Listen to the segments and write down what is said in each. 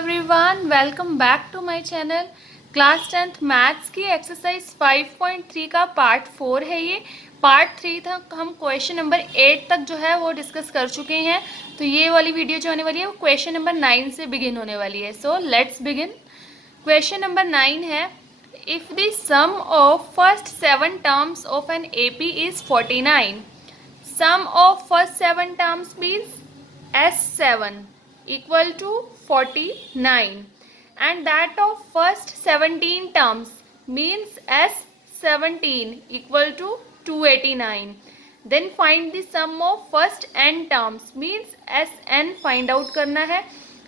Everyone, welcome back to my channel. Class 10th maths की exercise 5.3 का part 4 है। ये पार्ट 3 तक हम क्वेश्चन नंबर 8 तक जो है वो डिस्कस कर चुके हैं। तो ये वाली वीडियो जो होने वाली है वो क्वेश्चन नंबर 9 से बिगिन होने वाली है। So let's begin. Question number 9 है, if the sum of first 7 terms of an AP is 49, sum of first 7 terms means S7 equal to 49 and that of first 17 terms means S17 equal to 289. Then find the sum of first n terms means Sn find out करना है।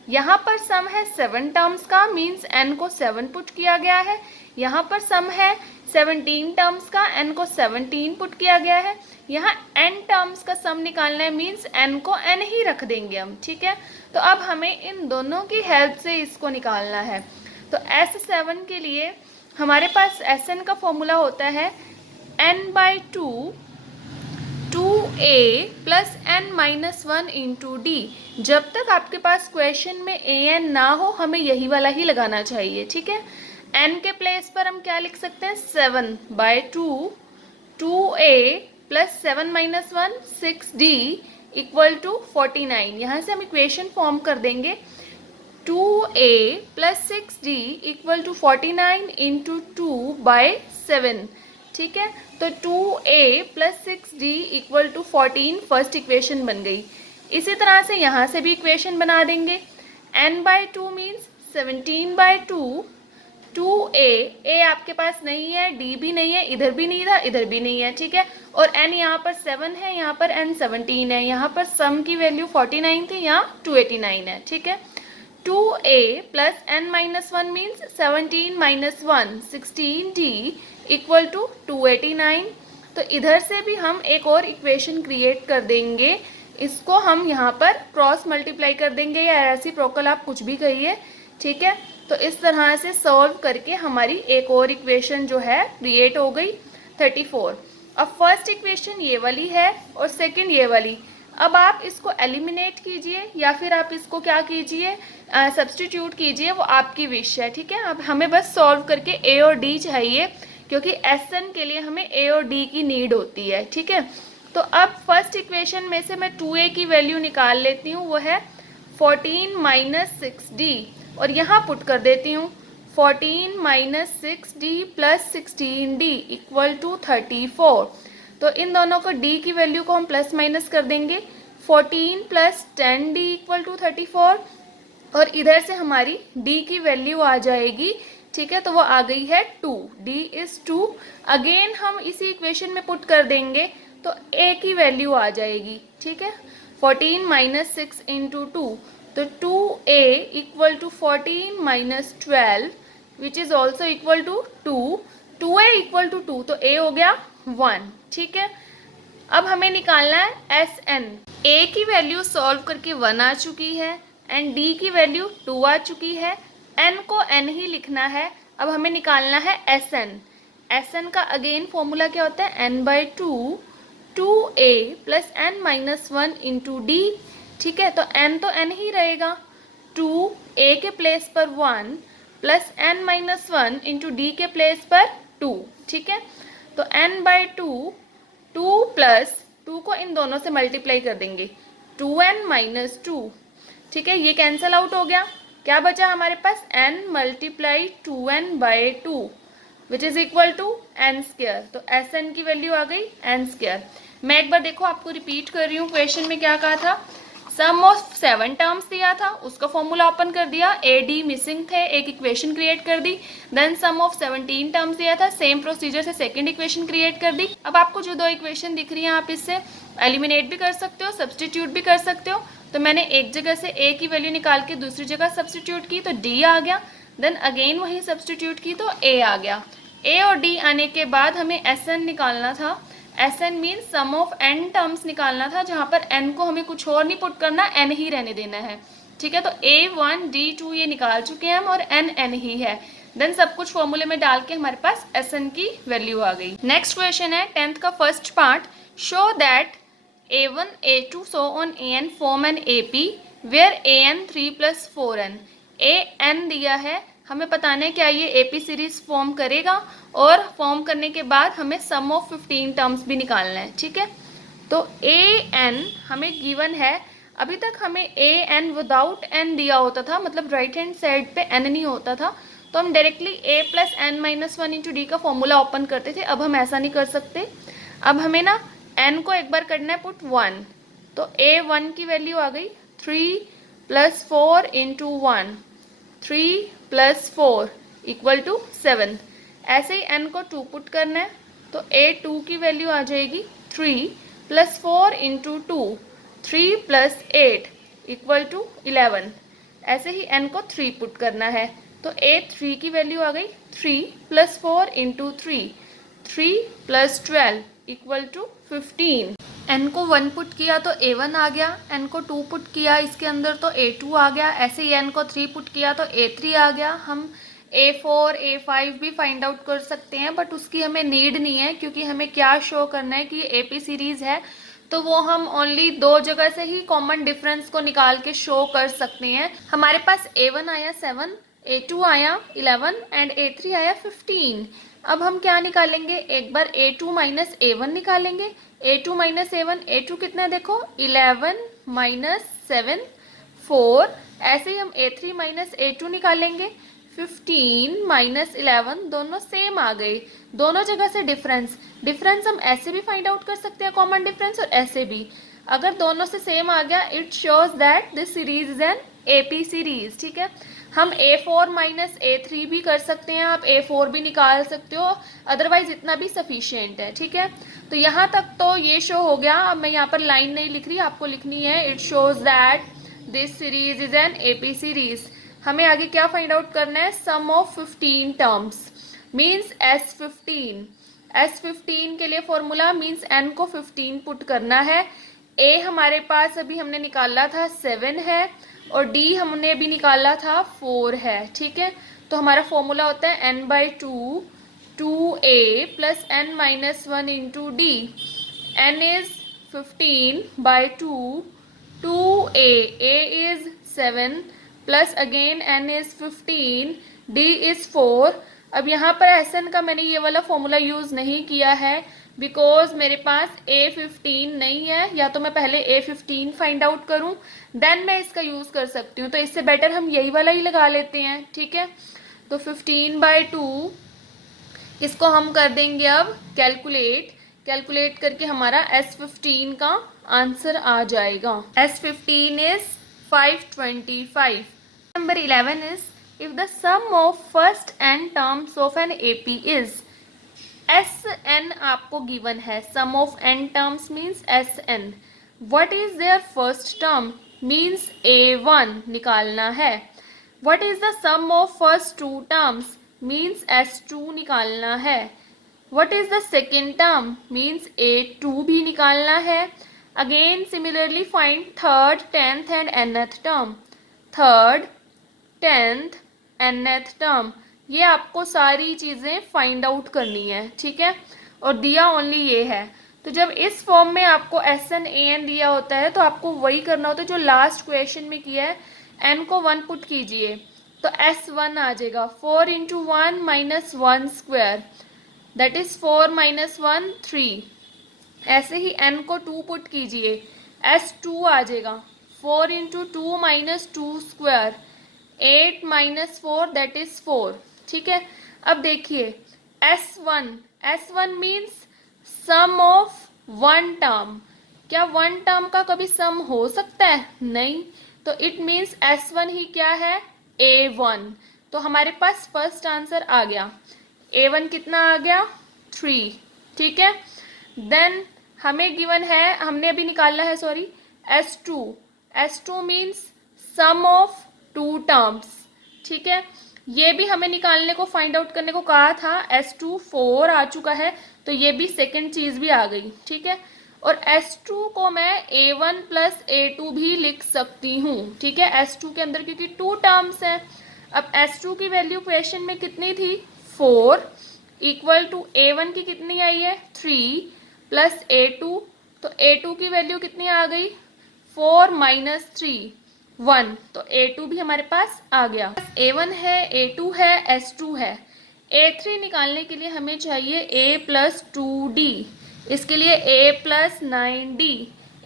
यहाँ पर सम है 7 terms का, means n को 7 put किया गया है। यहाँ पर सम है 17 टर्म्स का, n को 17 पुट किया गया है। यहाँ n टर्म्स का सम निकालना है, मीन्स n को n ही रख देंगे हम, ठीक है। तो अब हमें इन दोनों की हेल्प से इसको निकालना है। तो S7 के लिए हमारे पास Sn का फॉर्मूला होता है n/2 2a plus n-1 into D. जब तक आपके पास क्वेश्चन में an ना हो हमें यही वाला ही लगाना चाहिए, ठीक है। n के प्लेस पर हम क्या लिख सकते हैं, 7/2 2a plus 7-1 6d equal to 49। यहाँ से हम इक्वेशन फॉर्म कर देंगे 2a plus 6d equal to 49 into 2/7, ठीक है। तो 2a plus 6d equal to 14 first equation बन गई। इसी तरह से यहाँ से भी इक्वेशन बना देंगे। n/2 मीन्स 17/2 2a आपके पास नहीं है, d भी नहीं है, इधर भी नहीं था, इधर भी नहीं है, ठीक है। और n यहाँ पर 7 है, यहाँ पर n 17 है, यहाँ पर सम की वैल्यू 49 थी, यहाँ 289 है, ठीक है। 2a plus n-1 means 17-1 16d equal to 289। तो इधर से भी हम एक और इक्वेशन क्रिएट कर देंगे। इसको हम यहाँ पर क्रॉस मल्टीप्लाई कर देंगे या रेसिप्रोकल, आप कुछ भी कहिए, ठीक है। तो इस तरह से सॉल्व करके हमारी एक और इक्वेशन जो है क्रिएट हो गई 34। अब फर्स्ट इक्वेशन ये वाली है और सेकंड ये वाली। अब आप इसको एलिमिनेट कीजिए या फिर आप इसको क्या कीजिए, सब्स्टिट्यूट कीजिए, वो आपकी विश है, ठीक है। अब हमें बस सॉल्व करके ए और डी चाहिए, क्योंकि Sn के लिए हमें a और d की नीड होती है, ठीक है। तो अब फर्स्ट इक्वेशन में से मैं 2a की वैल्यू निकाल लेती हूँ, वो है 14 - 6d, और यहाँ पुट कर देती हूँ 14 - 6d plus 16d equal to 34। तो इन दोनों को d की वैल्यू को हम प्लस माइनस कर देंगे, 14 प्लस 10d इक्वल टू 34, और इधर से हमारी d की वैल्यू आ जाएगी, ठीक है। तो वो आ गई है 2, d इज 2। अगेन हम इसी इक्वेशन में पुट कर देंगे तो a की वैल्यू आ जाएगी, ठीक है। 14 - 6 इंटू 2, तो 2a equal to 14 - 12 which is also equal to 2। 2a equal to 2, तो a हो गया 1, ठीक है। अब हमें निकालना है Sn। a की वैल्यू सॉल्व करके 1 आ चुकी है एंड d की वैल्यू 2 आ चुकी है, n को n ही लिखना है। अब हमें निकालना है Sn। Sn का अगेन फॉर्मूला क्या होता है, n/2 2a plus n-1 into d, ठीक है। तो n तो n ही रहेगा, 2a के प्लेस पर 1 प्लस n-1 इंटू d के प्लेस पर 2, ठीक है। तो n/2 2 प्लस 2 को इन दोनों से मल्टीप्लाई कर देंगे, 2n - 2, ठीक है। ये कैंसिल आउट हो गया, क्या बचा हमारे पास, n × 2n/2 which is equal to n²। तो Sn की वैल्यू आ गई n²। मैं एक बार देखो आपको रिपीट कर रही हूँ, क्वेश्चन में क्या कहा था, सम ऑफ 7 टर्म्स दिया था, उसका फॉर्मूला ओपन कर दिया, a d मिसिंग थे, एक इक्वेशन क्रिएट कर दी। देन सम ऑफ 17 टर्म्स दिया था, सेम प्रोसीजर से सेकंड इक्वेशन क्रिएट कर दी। अब आपको जो दो इक्वेशन दिख रही है आप इससे एलिमिनेट भी कर सकते हो, सब्सटीट्यूट भी कर सकते हो। तो मैंने एक जगह से a की वैल्यू निकाल के दूसरी जगह सब्सटीट्यूट की तो d आ गया, देन अगेन वही सब्सटीट्यूट की तो a आ गया। a और d आने के बाद हमें Sn निकालना था। Sn means sum of n terms निकालना था, जहाँ पर n को हमें कुछ और नहीं पुट करना, n ही रहने देना है, ठीक है। तो a1 d2 ये निकाल चुके हैं हम और n ही है। देन सब कुछ फॉर्मूले में डाल के हमारे पास Sn की वैल्यू आ गई। नेक्स्ट क्वेश्चन है 10th का first part, show that a1 a2 so on an form an AP where an 3 plus 4n a n दिया है, हमें बताना है क्या ये एपी सीरीज फॉर्म करेगा, और फॉर्म करने के बाद हमें सम ऑफ 15 टर्म्स भी निकालना है, ठीक है। तो ए एन हमें गिवन है, अभी तक हमें ए एन विदाउट एन दिया होता था, मतलब राइट हैंड साइड पे एन नहीं होता था, तो हम directly a plus n minus one into d का फॉर्मूला ओपन करते थे। अब हम ऐसा नहीं कर सकते, अब हमें ना एन को एक बार करना है पुट 1, तो ए वन की वैल्यू आ गई 3 plus 4 into 1, 3 plus 4 equal to 7। ऐसे ही n को 2 पुट करना है, तो ए 2 की वैल्यू आ जाएगी 3 plus 4 into 2, 3 plus 8 equal to 11। ऐसे ही n को 3 पुट करना है, तो ए 3 की वैल्यू आ गई 3 plus 4 into 3, 3 plus 12 equal to 15। n को 1 पुट किया तो a1 आ गया, n को 2 पुट किया इसके अंदर तो a2 आ गया, ऐसे ही n को 3 पुट किया तो a3 आ गया। हम a4 a5 भी फाइंड आउट कर सकते हैं, बट उसकी हमें नीड नहीं है, क्योंकि हमें क्या शो करना है कि ये एपी सीरीज है, तो वो हम ओनली 2 जगह से ही कॉमन डिफरेंस को निकाल के शो कर सकते हैं। हमारे पास a1 आया 7, a2 आया 11 एंड a3 आया 15। अब हम क्या निकालेंगे, एक बार a2 माइनस a1 निकालेंगे। a2 माइनस a1, a2 कितना है देखो 11 माइनस 7 4। ऐसे ही हम a3 माइनस a2 निकालेंगे, 15 माइनस 11, दोनों सेम आ गए, दोनों जगह से डिफरेंस हम ऐसे भी फाइंड आउट कर सकते हैं कॉमन डिफरेंस, और ऐसे भी। अगर दोनों से सेम आ गया it shows that this series is an AP series, ठीक है। हम a4 माइनस a3 भी कर सकते हैं, आप a4 भी निकाल सकते हो, अदरवाइज इतना भी सफिशिएंट है, ठीक है। तो यहाँ तक तो ये शो हो गया। अब मैं यहाँ पर लाइन नहीं लिख रही, आपको लिखनी है it shows that this series is an AP series. हमें आगे क्या फाइंड आउट करना है, सम of 15 terms means S15। S15 के लिए फॉर्मूला मीन्स n को 15 पुट करना है। a हमारे पास अभी हमने निकाला था 7 है, और d हमने भी निकाला था 4 है, ठीक है। तो हमारा फॉर्मूला होता है n/2 2a plus n minus 1 into D. n is 15/2 2a, a is 7 plus again n is 15, d is 4। अब यहाँ पर Sn का मैंने ये वाला फॉर्मूला यूज़ नहीं किया है, बिकॉज मेरे पास A15 नहीं है, या तो मैं पहले A15 फाइंड आउट करूँ देन मैं इसका यूज़ कर सकती हूँ, तो इससे बेटर हम यही वाला ही लगा लेते हैं, ठीक है। तो 15/2 इसको हम कर देंगे अब कैलकुलेट करके हमारा S15 का आंसर आ जाएगा। S15 is 525। Number 11 is, if the sum of first n terms of an AP is Sn आपको गिवन है, sum of n terms means Sn, what is their first term means A1 निकालना है, what is the sum of first two terms means S2 निकालना है, what is the second term means A2 भी निकालना है। Again similarly find third, 10th and nth term, third 10th nth term, ये आपको सारी चीज़ें फाइंड आउट करनी है, ठीक है। और दिया ओनली ये है, तो जब इस फॉर्म में आपको Sn An दिया होता है तो आपको वही करना होता है जो लास्ट क्वेश्चन में किया है। n को 1 पुट कीजिए तो S1 आ जाएगा, 4 into 1 minus 1 square that is 4 minus 1 3। ऐसे ही n को 2 पुट कीजिए, S2 आ जाएगा, 4 into 2 minus 2 square 8 minus 4 that is 4, ठीक है। अब देखिए S1 means sum of one term, क्या वन टर्म का कभी सम हो सकता है, नहीं, तो इट मीन्स S1 ही क्या है A1। तो हमारे पास फर्स्ट आंसर आ गया, A1 कितना आ गया 3, ठीक है। देन हमें गिवन है, हमने अभी निकालना है sorry S2 means sum of 2 terms, ठीक है। ये भी हमें निकालने को फाइंड आउट करने को कहा था, S2 4 आ चुका है, तो ये भी सेकंड चीज़ भी आ गई, ठीक है। और S2 को मैं A1 प्लस A2 भी लिख सकती हूँ, ठीक है, S2 के अंदर, क्योंकि 2 टर्म्स हैं। अब S2 की वैल्यू क्वेश्चन में कितनी थी 4 इक्वल टू A1 की कितनी आई है 3 प्लस A2, तो A2 की वैल्यू कितनी आ गई 4 माइनस 3, 1, तो A2 भी हमारे पास आ गया। A1 है, A2 है, S2 है। A3 निकालने के लिए हमें चाहिए A प्लस 2D, इसके लिए A प्लस 9D,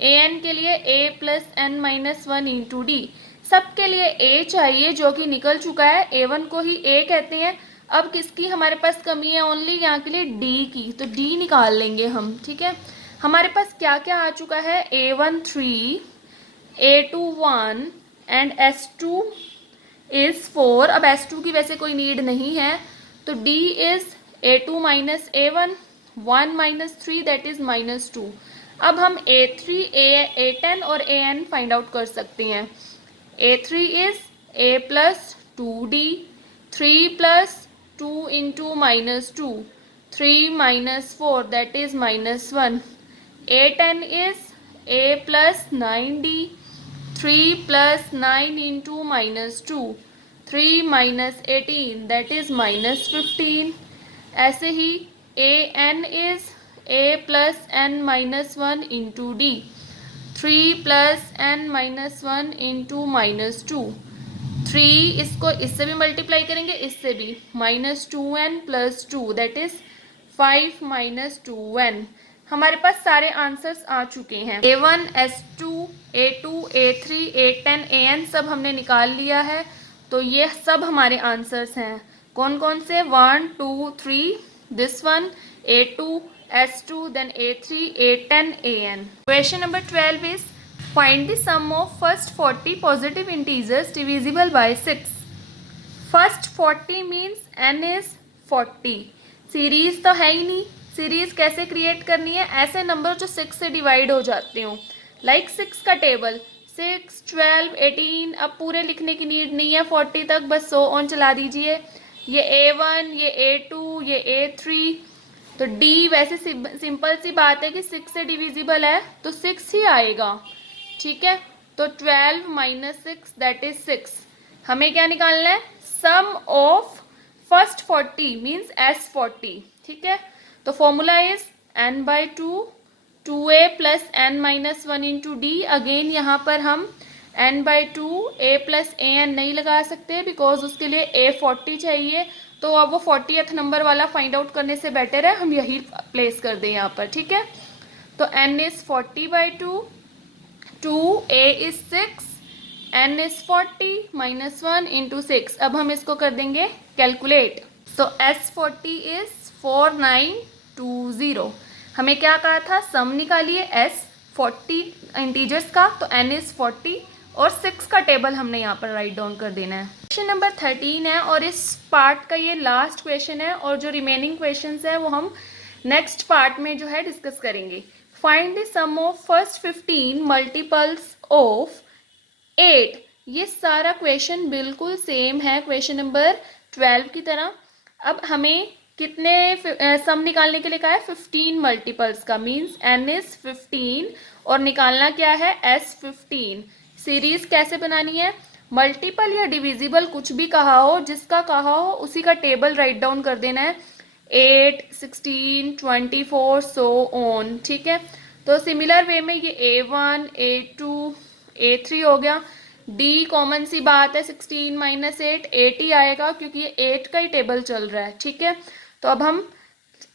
AN के लिए A plus N minus 1 into D। सबके लिए A चाहिए जो कि निकल चुका है, A1 को ही A कहते हैं। अब किसकी हमारे पास कमी है? ओनली यहाँ के लिए D की, तो D निकाल लेंगे हम, ठीक है। हमारे पास क्या क्या आ चुका है? A1 3, A2 1 and S2 is 4। अब S2 की वैसे कोई नीड नहीं है, तो D is A2 minus A1, 1 minus 3 that is minus 2। अब हम A3, A10 और AN फाइंड आउट कर सकते हैं। A3 is A plus 2D, 3 plus 2 into minus 2, 3 minus 4 that is minus 1। A10 is A plus 9D, 3 plus 9 into minus 2, 3 minus 18 that is minus 15। ऐसे ही AN is A plus N minus 1 into D, 3 plus N minus 1 into minus 2, 3 इसको इससे भी multiply करेंगे, इससे भी, minus 2N plus 2 that is 5 minus 2N। हमारे पास सारे answers आ चुके हैं। A1, S2, A2, A3, A10, AN सब हमने निकाल लिया है, तो ये सब हमारे आंसर्स हैं। कौन कौन से? 1, 2, 3, this one, A2, S2, then A3, A10, AN। Question number 12 is find the sum of first 40 positive integers divisible by 6। First 40 means n is 40। Series तो है ही नहीं, सीरीज कैसे क्रिएट करनी है? ऐसे नंबर जो 6 से डिवाइड हो जाते हो, लाइक 6 का टेबल, 6, 12, 18। अब पूरे लिखने की नीड नहीं है 40 तक, बस सो ऑन चला दीजिए। ये A1, ये A2, ये A3, तो D वैसे सिंपल सी बात है कि 6 से डिविजिबल है तो 6 ही आएगा, ठीक है। तो 12 माइनस 6 दैट इज 6। हमें क्या निकालना है? सम ऑफ फर्स्ट 40 मीन्स S40, ठीक है। तो formula is n by 2, 2a plus n minus 1 into D. Again यहाँ पर हम n by 2 a plus an नहीं लगा सकते बिकॉज उसके लिए A40 चाहिए, तो अब वो 40th नंबर वाला फाइंड आउट करने से बेटर है हम यही प्लेस कर दें यहाँ पर, ठीक है। तो n is 40 by 2, 2a is 6, n is 40 minus 1 into 6। अब हम इसको कर देंगे कैलकुलेट। So S40 is 4920। हमें क्या कहा था? सम निकालिए S40 इंटीजर्स का, तो n इज 40 और 6 का टेबल हमने यहाँ पर राइट डाउन कर देना है। क्वेश्चन नंबर 13 है और इस पार्ट का ये लास्ट क्वेश्चन है, और जो रिमेनिंग क्वेश्चंस है वो हम नेक्स्ट पार्ट में जो है डिस्कस करेंगे। Find the sum of first 15 multiples of 8। ये सारा क्वेश्चन बिल्कुल सेम है क्वेश्चन नंबर 12 की तरह। अब हमें कितने सम निकालने के लिए कहा है? 15 मल्टीपल्स का, मीन्स n इज 15 और निकालना क्या है? S15। सीरीज कैसे बनानी है? मल्टीपल या डिविजिबल कुछ भी कहा हो, जिसका कहा हो उसी का टेबल राइट डाउन कर देना है, 8, 16, 24 सो ऑन, ठीक है। तो सिमिलर वे में ये A1, A2, A3 हो गया। D कॉमन सी बात है, 16 माइनस 8 8 ही आएगा क्योंकि ये 8 का ही टेबल चल रहा है, ठीक है। तो अब हम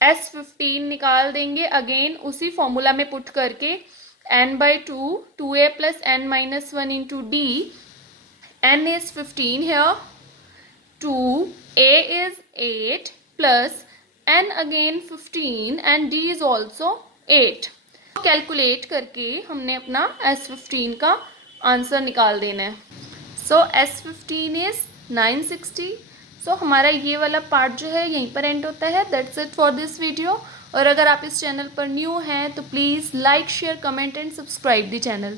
S15 निकाल देंगे अगेन उसी फॉर्मूला में पुट करके, n by 2, 2a plus n minus 1 into D. n is 15 here, 2a is 8 plus n again 15 and d is also 8। Calculate करके हमने अपना S15 का आंसर निकाल देना है। सो S15 इज 960। सो हमारा ये वाला पार्ट जो है यहीं पर एंड होता है। That's it for this video. और अगर आप इस चैनल पर न्यू हैं तो please like, share, comment and subscribe the channel.